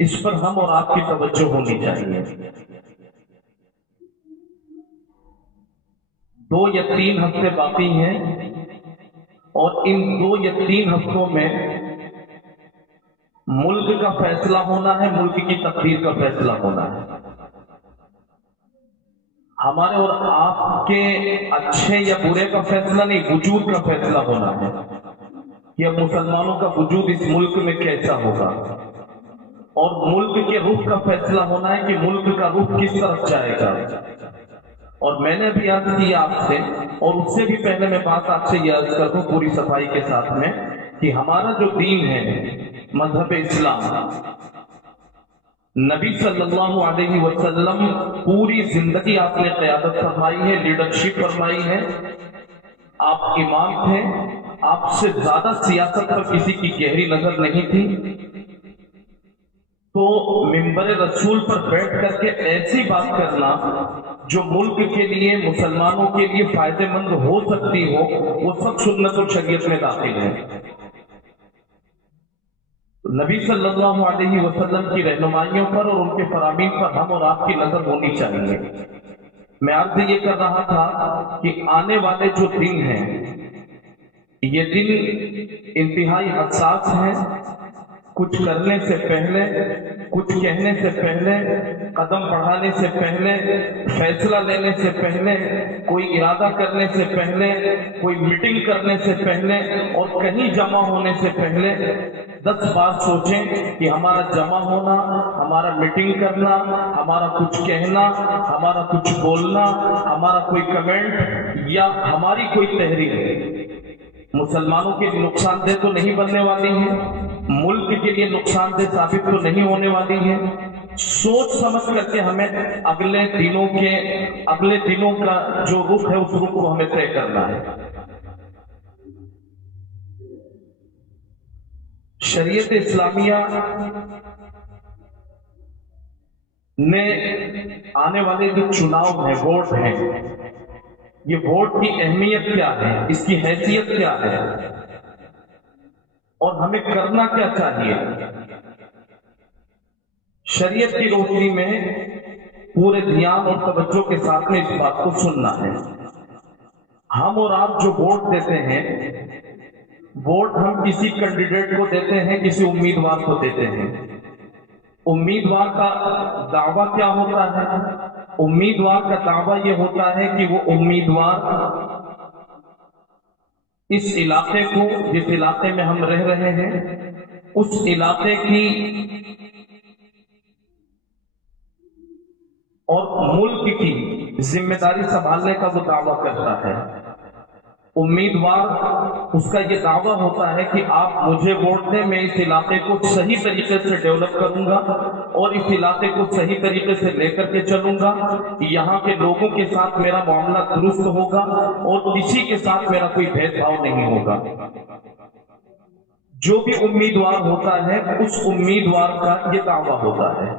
اس پر ہم اور آپ کی توجہ ہونی چاہیے۔ 2 یا 3 ہفتے باقی ہیں اور ان 2 یا 3 ہفتوں میں ملک کا فیصلہ ہونا ہے، ملک کی تقدیر کا فیصلہ ہونا ہے۔ ہمارے اور آپ کے اچھے یا برے کا فیصلہ نہیں، وجود کا فیصلہ ہونا ہے کہ اب مسلمانوں کا وجود اس ملک میں کیسا ہوگا، اور ملک کے رخ کا فیصلہ ہونا ہے کہ ملک کا رخ کس طرف جائے گا۔ اور میں نے ابھی عرض کیا آپ سے، اور اس سے بھی پہلے میں بات آپ سے یہ عرض کر دوں پوری صفائی کے ساتھ میں، کہ ہمارا جو دین ہے مذہب اسلام، نبی صلی اللہ علیہ وسلم پوری زندگی آپ نے قیادت فرمائی ہے، لیڈرشپ فرمائی ہے، آپ امام تھے، آپ سے زیادہ سیاست پر کسی کی گہری نظر نہیں تھی، تو منبر رسول پر بیٹھ کر کے ایسی بات کرنا جو ملک کے لیے، مسلمانوں کے لیے فائدہ مند ہو سکتی ہو، وہ سب سنت و شریعت میں داخل ہے۔ نبی صلی اللہ علیہ وسلم کی رہنمائیوں پر اور ان کے فرامین پر ہم اور آپ کی نظر ہونی چاہیے۔ میں عرض یہ کر رہا تھا کہ آنے والے جو دن ہیں، یہ دن انتہائی حساس ہیں۔ کچھ کرنے سے پہلے، کچھ کہنے سے پہلے، قدم بڑھانے سے پہلے، فیصلہ لینے سے پہلے، کوئی ارادہ کرنے سے پہلے، کوئی میٹنگ کرنے سے پہلے اور کہیں جمع ہونے سے پہلے 10 بار سوچیں کہ ہمارا جمع ہونا، ہمارا میٹنگ کرنا، ہمارا کچھ کہنا، ہمارا کچھ بولنا، ہمارا کوئی کمنٹ یا ہماری کوئی تحریر مسلمانوں کے لیے نقصان دہ تو نہیں بننے والی ہے، ملک کے لیے نقصان دہ ثابت تو نہیں ہونے والی ہے۔ سوچ سمجھ کر کے ہمیں اگلے دنوں کا جو رخ ہے اس رخ کو ہمیں طے کرنا ہے۔ شریعت اسلامیہ نے آنے والے جو چناؤ ہیں، ووٹ ہیں، یہ ووٹ کی اہمیت کیا ہے، اس کی حیثیت کیا ہے اور ہمیں کرنا کیا چاہیے۔ شریعت کی روشنی میں پورے دھیان اور توجہ کے ساتھ میں اس بات کو سننا ہے۔ ہم اور آپ جو ووٹ دیتے ہیں، ووٹ ہم کسی کینڈیڈیٹ کو دیتے ہیں، کسی امیدوار کو دیتے ہیں۔ امیدوار کا دعویٰ کیا ہوتا ہے؟ امیدوار کا دعویٰ یہ ہوتا ہے کہ وہ امیدوار اس علاقے کو، جس علاقے میں ہم رہ رہے ہیں، اس علاقے کی اور ملک کی ذمہ داری سنبھالنے کا وہ دعویٰ کرتا ہے۔ امیدوار اس کا یہ دعویٰ ہوتا ہے کہ آپ مجھے ووٹ دیں، میں اس علاقے کو صحیح طریقے سے ڈیولپ کروں گا اور اس علاقے کو صحیح طریقے سے لے کر کے چلوں گا، یہاں کے لوگوں کے ساتھ میرا معاملہ درست ہوگا اور کسی کے ساتھ میرا کوئی بھید بھاؤ نہیں ہوگا۔ جو بھی امیدوار ہوتا ہے اس امیدوار کا یہ دعویٰ ہوتا ہے۔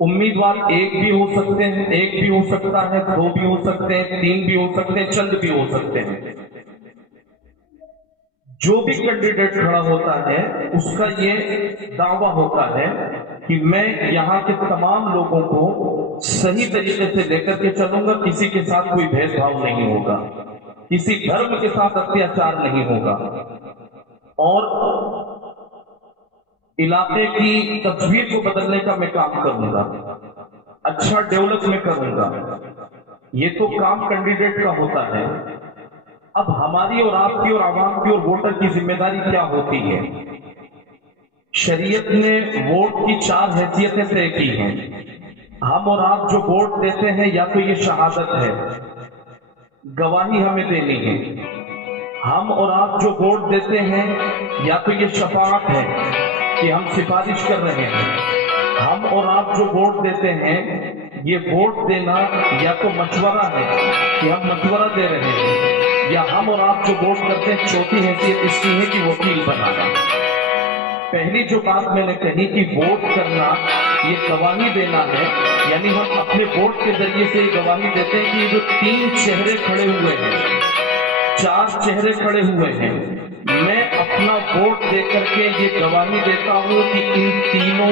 امیدوار ایک بھی ہو سکتے ہیں، ایک بھی ہو سکتا ہے، 2 بھی ہو سکتے ہیں، 3 بھی ہو سکتے ہیں، چند بھی ہو سکتے ہیں۔ جو بھی کینڈیڈیٹ کھڑا ہوتا ہے اس کا یہ دعویٰ ہوتا ہے کہ میں یہاں کے تمام لوگوں کو صحیح طریقے سے لے کر کے چلوں گا، کسی کے ساتھ کوئی بھید بھاؤ نہیں ہوگا، کسی دھرم کے ساتھ اتیاچار نہیں ہوگا، اور علاقے کی تصویر کو بدلنے کا میں کام کروں گا، اچھا ڈیولپ میں کروں گا۔ یہ تو کام کینڈیڈیٹ کا ہوتا ہے۔ اب ہماری اور آپ کی اور عوام کی اور ووٹر کی ذمہ داری کیا ہوتی ہے؟ شریعت نے ووٹ کی 4 حیثیتیں طے کی ہیں۔ ہم اور آپ جو ووٹ دیتے ہیں، یا تو یہ شہادت ہے، گواہی ہمیں دینی ہے۔ ہم اور آپ جو ووٹ دیتے ہیں، یا تو یہ شفاعت ہے کہ ہم سفارش کر رہے ہیں۔ ہم اور آپ جو ووٹ دیتے ہیں، یہ ووٹ دینا یا تو مشورہ ہے کہ ہم مشورہ دے رہے ہیں، یا ہم اور آپ جو ووٹ کرتے ہیں، چوتھی حیثیت اس کی ہے کہ وکیل بنانا۔ پہلی جو بات میں نے کہی کہ ووٹ کرنا یہ گواہی دینا ہے، یعنی ہم اپنے ووٹ کے ذریعے سے یہ گواہی دیتے ہیں کہ یہ جو 3 چہرے کھڑے ہوئے ہیں، 4 چہرے کھڑے ہوئے ہیں، میں اپنا ووٹ دے کر کے یہ گواہی دیتا ہوں کہ ان تینوں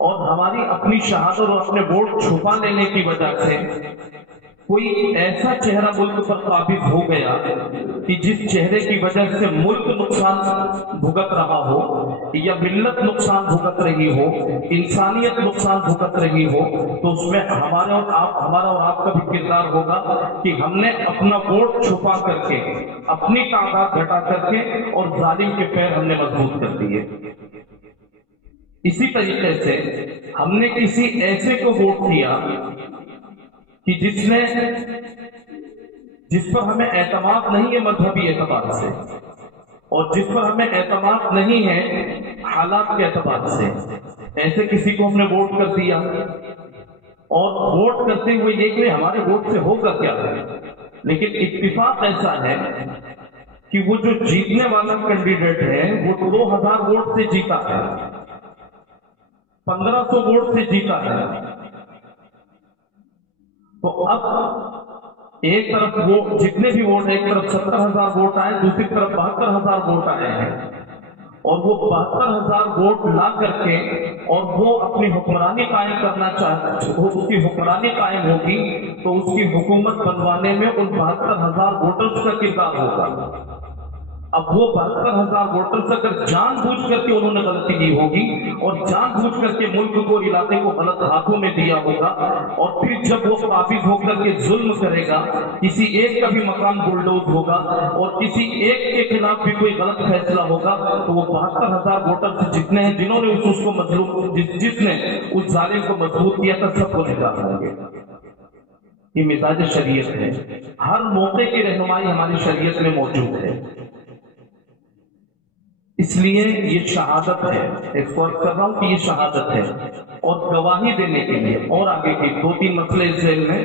اور ہماری اپنی شہادت اور اپنے ووٹ چھپا لینے کی وجہ سے کوئی ایسا چہرہ ملک پر قابض ہو گیا کہ جس چہرے کی وجہ سے ملک نقصان بھگت رہا ہو یا ملت نقصان بھگت رہی ہو، انسانیت نقصان بھگت رہی ہو، تو اس میں ہمارا اور آپ کا بھی کردار ہوگا کہ ہم نے اپنا ووٹ چھپا کر کے، اپنی تعداد گھٹا کر کے اور ظالم کے پیر ہم نے مضبوط کر دیے۔ اسی طریقے سے ہم نے کسی ایسے کو ووٹ دیا کہ جس پر ہمیں اعتماد نہیں ہے مذہبی اعتبار سے، اور جس پر ہمیں اعتماد نہیں ہے حالات کے اعتبار سے، ایسے کسی کو ہم نے ووٹ کر دیا، اور ووٹ کرتے ہوئے یہ کہ ہمارے ووٹ سے ہوگا کیا ہے، لیکن اتفاق ایسا ہے کہ وہ جو جیتنے والا کینڈیڈیٹ ہے وہ 2000 ووٹ سے جیتا ہے، 1500 ووٹ سے جیتا ہے۔ تو اب ایک طرف وہ جتنے بھی ووٹ، ایک طرف 70,000 ووٹ آئے، دوسری طرف 72,000 ووٹ آئے ہیں، اور وہ 72,000 ووٹ لا کر کے اور وہ اپنی حکمرانی قائم کرنا چاہتا ہے، اس کی حکمرانی قائم ہوگی تو اس کی حکومت بنوانے میں ان 72,000 ووٹرز کا کردار ہوگا۔ اب وہ 72,000 ووٹرز اگر جان بوجھ کر کے انہوں نے غلطی کی ہوگی اور جان بوجھ کر کے ملک کو، علاقے کو غلط ہاتھوں میں دیا ہوگا، اور پھر جب وہ قابض ہو کر کے ظلم کرے گا، کسی ایک کا بھی مکان بلڈوز ہوگا اور کسی ایک کے خلاف بھی کوئی غلط فیصلہ ہوگا، تو وہ 72,000 ووٹرز جتنے ہیں جنہوں نے اس کو مظلوم، جس نے اس ظالم کو مضبوط کیا تھا، سب کو نکال دیں گے۔ یہ مزاج شریعت ہے، ہر موقع کی رہنمائی ہماری شریعت میں موجود ہے۔ اس لیے یہ شہادت ہے، اس کو کر رہا ہوں کہ یہ شہادت ہے، اور گواہی دینے کے لیے، اور آگے کی 2-3 مسئلے اس ذیل میں،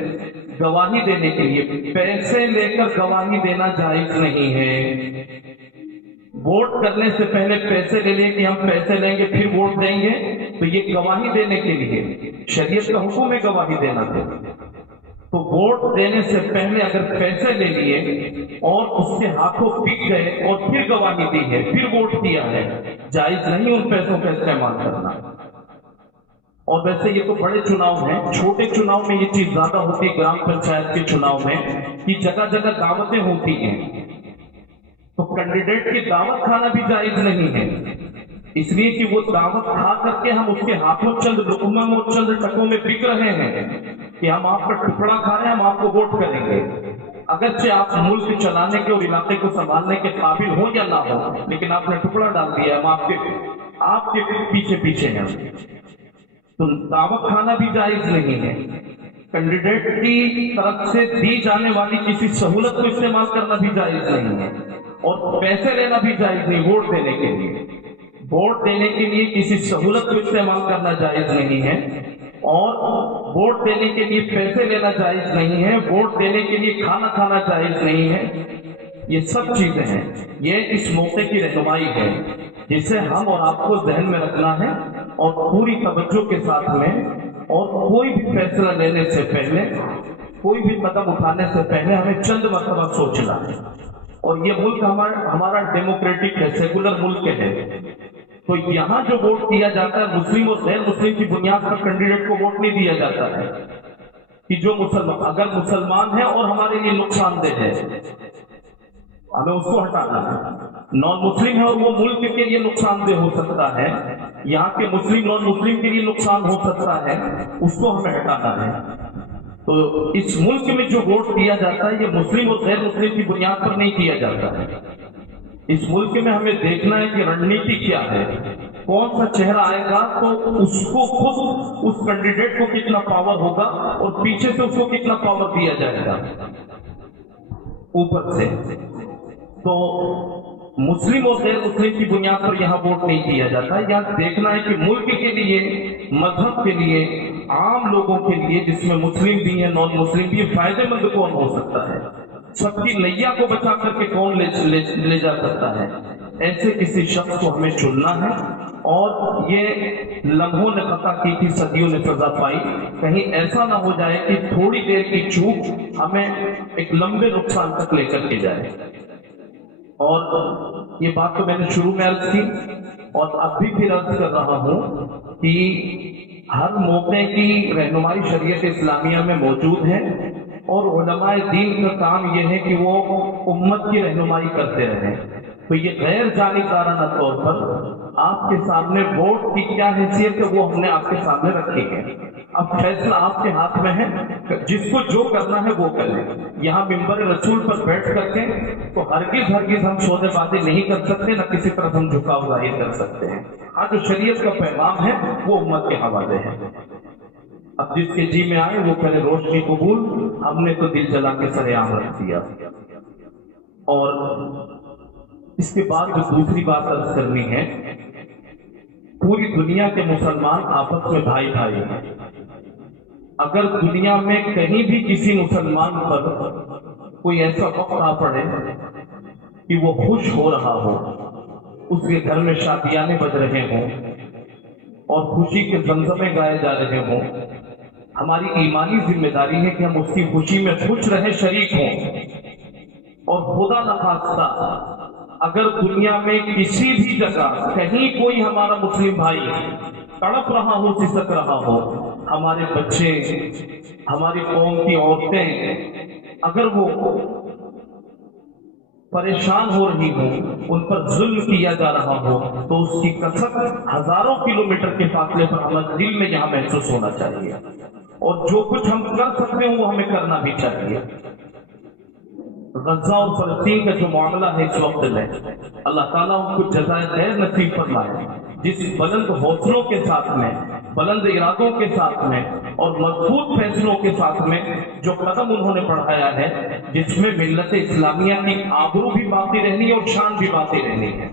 گواہی دینے کے لیے پیسے لے کر گواہی دینا جائز نہیں ہے۔ ووٹ کرنے سے پہلے پیسے لے لیں کہ ہم پیسے لیں گے پھر ووٹ دیں گے، تو یہ گواہی دینے کے لیے شریعت کا حکم ہے گواہی دینا ہے۔ تو ووٹ دینے سے پہلے اگر پیسے لے لیے اور اس کے ہاتھوں بک گئے اور پھر گواہی دی ہے، پھر ووٹ دیا ہے، جائز نہیں ان پیسوں کا استعمال کرنا۔ اور ویسے یہ تو بڑے چناؤ ہیں، چھوٹے چناؤ میں یہ چیز زیادہ ہوتی ہے، گرام پنچایت کے چناؤ میں کہ جگہ جگہ دعوتیں ہوتی ہیں، تو کینڈیڈیٹ کی دعوت کھانا بھی جائز نہیں ہے، اس لیے کہ وہ دعوت کھا کر کے ہم اس کے ہاتھوں چند لقموں اور چند ٹکوں میں بک رہے ہیں کہ ہم آپ کا ٹکڑا کھا رہے ہیں، ہم آپ کو ووٹ کریں گے، اگرچہ آپ ملک چلانے کے اور علاقے کو سنبھالنے کے قابل ہو یا نہ ہو، لیکن آپ نے ٹکڑا ڈال دیا، ہم آپ کے پیچھے ہیں۔ تو دعوت کھانا بھی جائز نہیں ہے، کینڈیڈیٹ کی طرف سے دی جانے والی کسی سہولت کو استعمال کرنا بھی جائز نہیں ہے، اور پیسے لینا بھی جائز نہیں۔ ووٹ دینے کے لیے، ووٹ دینے کے لیے کسی سہولت کو استعمال کرنا جائز نہیں ہے، اور ووٹ دینے کے لیے پیسے لینا جائز نہیں ہے، ووٹ دینے کے لیے کھانا کھانا جائز نہیں ہے۔ یہ سب چیزیں ہیں، یہ اس موقع کی رہنمائی ہے جسے ہم اور آپ کو ذہن میں رکھنا ہے، اور پوری توجہ کے ساتھ میں، اور کوئی بھی فیصلہ لینے سے پہلے، کوئی بھی قدم اٹھانے سے پہلے ہمیں چند مرتبہ سوچنا ہے۔ اور یہ ملک ہمارا ڈیموکریٹک ہے، سیکولر ملک ہے، تو یہاں جو ووٹ دیا جاتا ہے مسلم اور غیر مسلم کی بنیاد پر کینڈیڈیٹ کو ووٹ نہیں دیا جاتا ہے کہ جو اگر مسلمان ہے اور ہمارے لیے نقصان دہ ہے ہمیں اس کو ہٹانا ہے، نان مسلم ہے اور وہ ملک کے لیے نقصان دہ ہو سکتا ہے، یہاں کے مسلم نان مسلم کے لیے نقصان ہو سکتا ہے، اس کو ہمیں ہٹانا ہے۔ تو اس ملک میں جو ووٹ دیا جاتا ہے یہ مسلم اور غیر مسلم کی بنیاد پر نہیں دیا جاتا ہے، اس ملک میں ہمیں دیکھنا ہے کہ رننیتی کیا ہے، کون سا چہرہ آئے گا تو اس کو خود اس کینڈیڈیٹ کو کتنا پاور ہوگا اور پیچھے سے اس کو کتنا پاور دیا جائے گا اوپر سے۔ تو مسلم اور غیر مسلم کی بنیاد پر یہاں ووٹ نہیں دیا جاتا ہے، یہاں دیکھنا ہے کہ ملک کے لیے، مذہب کے لیے، عام لوگوں کے لیے جس میں مسلم بھی ہیں نان مسلم بھی، فائدے مند کون ہو سکتا ہے، سب کی نیا کو بچا کر کے کون لے جا سکتا ہے، ایسے کسی شخص کو ہمیں چننا ہے۔ اور یہ لمحوں نے خطا کی تھی، صدیوں نے سزا پائی، کہیں ایسا نہ ہو جائے کہ تھوڑی دیر کی چوک ہمیں ایک لمبے نقصان تک لے کر کے جائے۔ اور یہ بات تو میں نے شروع میں عرض کی اور اب بھی پھر عرض کر رہا ہوں کہ ہر موقع کی رہنمائی شریعت اسلامیہ میں موجود ہے، اور علماء دین کا کام یہ ہے کہ وہ امت کی رہنمائی کرتے رہیں۔ تو یہ غیر جانبدارانہ طور پر آپ کے سامنے ووٹ کی کیا حیثیت ہے وہ ہم نے آپ کے سامنے رکھی ہے۔ اب فیصلہ آپ کے ہاتھ میں ہے، جس کو جو کرنا ہے وہ کریں۔ یہاں منبر رسول پر بیٹھ کر کے تو ہرگز ہم سودے بازی نہیں کر سکتے، نہ کسی طرف ہم جھکاؤ ظاہر کر سکتے ہیں۔ ہاں، جو شریعت کا پیغام ہے وہ امت کے حوالے ہے۔ اب جس کے جی میں آئے وہ کرے روشنی قبول، ہم نے تو دل جلا کے سر عام رکھ دیا۔ اور اس کے بعد جو دوسری بات عرض کرنی ہے، پوری دنیا کے مسلمان آپس میں بھائی بھائی ہیں۔ اگر دنیا میں کہیں بھی کسی مسلمان پر کوئی ایسا وقت آ پڑے کہ وہ خوش ہو رہا ہو، اس کے گھر میں شادیانے بج رہے ہوں اور خوشی کے زمزمے گائے جا رہے ہوں، ہماری ایمانی ذمہ داری ہے کہ ہم اس کی خوشی میں خوش رہیں، شریک ہوں۔ اور خدا نخواستہ اگر دنیا میں کسی بھی جگہ کہیں کوئی ہمارا مسلم بھائی تڑپ رہا ہو، سسک رہا ہو، ہمارے بچے، ہماری قوم کی عورتیں اگر وہ پریشان ہو رہی ہوں، ان پر ظلم کیا جا رہا ہو، تو اس کی کثرت ہزاروں کلومیٹر کے فاصلے پر ہمارے دل میں یہاں محسوس ہونا چاہیے، اور جو کچھ ہم کر سکتے ہیں وہ ہمیں کرنا بھی چاہیے۔ غزہ اور فلسطین کا جو معاملہ ہے اس وقت میں، اللہ تعالیٰ ان کو جزائے خیر نصیب فرمائے۔ جس بلند حوصلوں کے ساتھ میں، بلند ارادوں کے ساتھ میں اور مضبوط فیصلوں کے ساتھ میں جو قدم انہوں نے بڑھایا ہے، جس میں ملت اسلامیہ کی آبرو بھی باقی رہنی اور شان بھی باقی رہنی ہے۔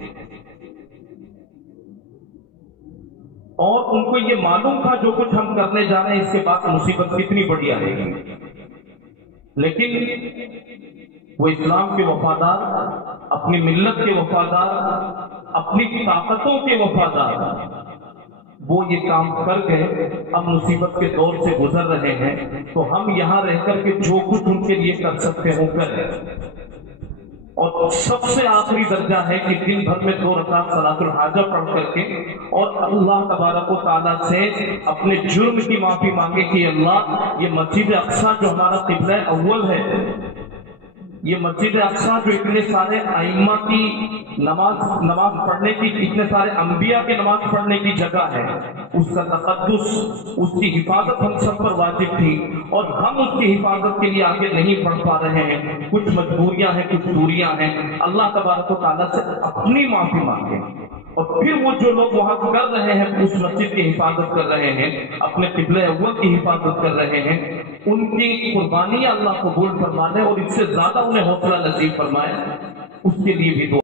اور ان کو یہ معلوم تھا جو کچھ ہم کرنے جا رہے ہیں اس کے بعد مصیبت کتنی بڑی آئے گی، لیکن وہ اسلام کے وفادار، اپنی ملت کے وفادار، اپنی طاقتوں کے وفادار، وہ یہ کام کر گئے۔ اب مصیبت کے دور سے گزر رہے ہیں، تو ہم یہاں رہ کر کے جو کچھ ان کے لیے کر سکتے ہوں کریں۔ اور سب سے آخری درجہ ہے کہ دن بھر میں 2 رکعت صلاۃ الحاجہ پڑھ کر کے اور اللہ تبارک و تعالیٰ سے اپنے جرم کی معافی مانگے کہ اللہ، یہ مسجد اقصیٰ جو ہمارا قبلہ اول ہے، یہ مسجد اقصیٰ جو اتنے سارے ائمہ کی نماز پڑھنے کی، اتنے سارے انبیاء کے نماز پڑھنے کی جگہ ہے، اس کا تقدس، اس کی حفاظت ہم سب پر واجب تھی، اور ہم اس کی حفاظت کے لیے آگے نہیں بڑھ پا رہے ہیں، کچھ مجبوریاں ہیں، کچھ دوریاں ہیں۔ اللہ تبارک و تعالیٰ سے اپنی معافی مانگیں، اور پھر وہ جو لوگ وہاں کر رہے ہیں، اس مسجد کی حفاظت کر رہے ہیں، اپنے قبلہ اول کی حفاظت کر رہے ہیں، ان کی قربانیاں اللہ قبول فرمانے اور اس سے زیادہ انہیں حوصلہ نصیب فرمائے، اس کے لیے بھی دعا